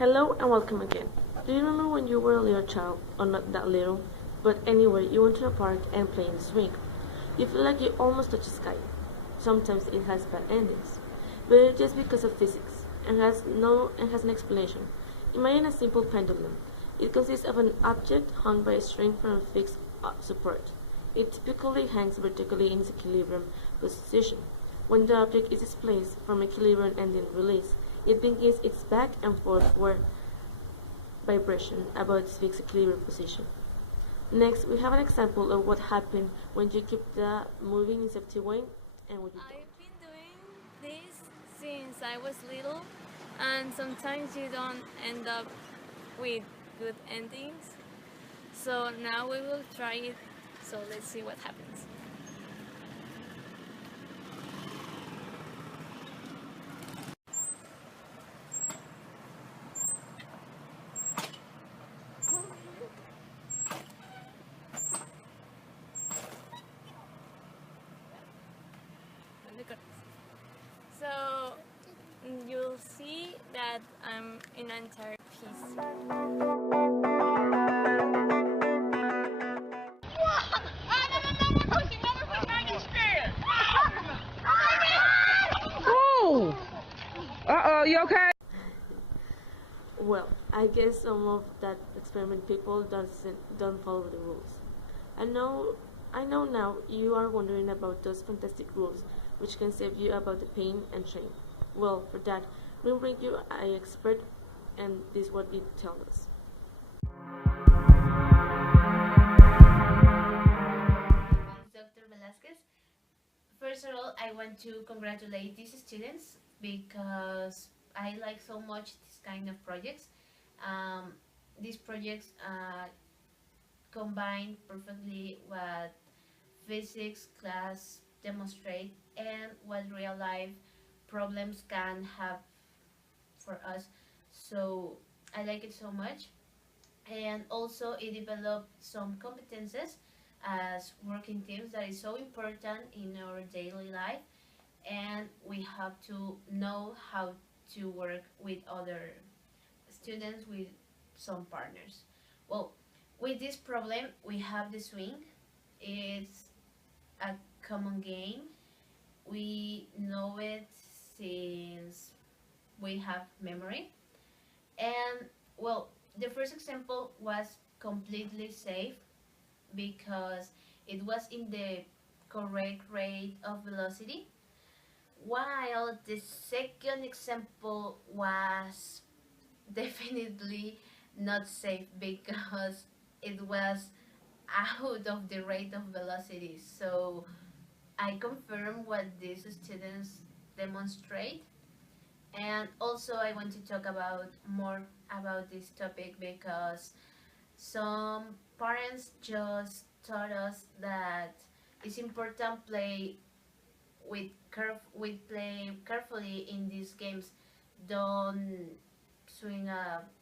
Hello and welcome again. Do you remember when you were a little child, or not that little, but anyway, you went to a park and played in the swing? You feel like you almost touched the sky. Sometimes it has bad endings, but it's just because of physics and has an explanation. Imagine a simple pendulum. It consists of an object hung by a string from a fixed support. It typically hangs vertically in its equilibrium position. When the object is displaced from equilibrium and then released, it begins its back and forward vibration about its fixed equilibrium position. Next, we have an example of what happens when you keep the moving in safety way and when you don't. I've been doing this since I was little, and sometimes you don't end up with good endings. So now we will try it, so let's see what happens. So you'll see that I'm in an entire piece. Oh! Uh-oh, you okay? Well, I guess some of that experiment people don't follow the rules. I know now you are wondering about those fantastic rules which can save you about the pain and shame. Well, for that, we'll bring you an expert and this is what he tells us. Dr. Velázquez. First of all, I want to congratulate these students because I like so much this kind of projects. These projects combine perfectly what physics class demonstrate and what real life problems can have for us. So I like it so much. And also it developed some competences as working teams that is so important in our daily life, and we have to know how to work with other students, with some partners. Well, with this problem we have the swing. It's a common game. We know it since we have memory. And well, the first example was completely safe because it was in the correct rate of velocity, while the second example was definitely not safe because it was out of the rate of velocity. So I confirm what these students demonstrate. And also I want to talk about more about this topic because some parents just taught us that it's important play carefully in these games. Don't swing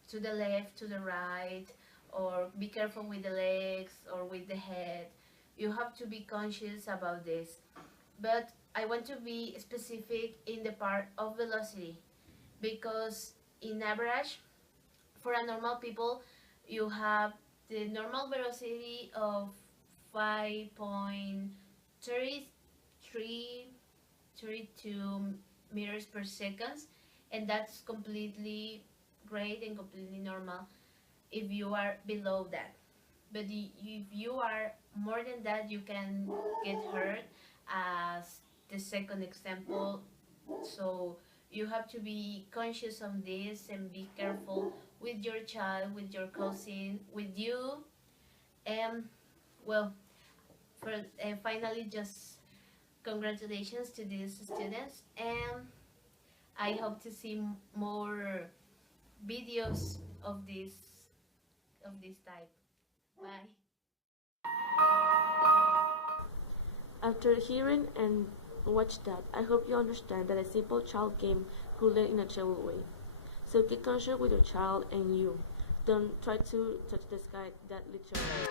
to the left, to the right, or be careful with the legs or with the head. You have to be conscious about this. But I want to be specific in the part of velocity because in average, for a normal people, you have the normal velocity of 5.3332 meters per second, and that's completely great and completely normal if you are below that. But if you are more than that, you can get hurt, as the second example. So you have to be conscious of this and be careful with your child, with your cousin, with you. And well, finally, just congratulations to these students, and I hope to see more videos of this type. Bye. After hearing and watch that, I hope you understand that a simple child game could lead in a child way. So get conscious with your child and you. Don't try to touch the sky that literally.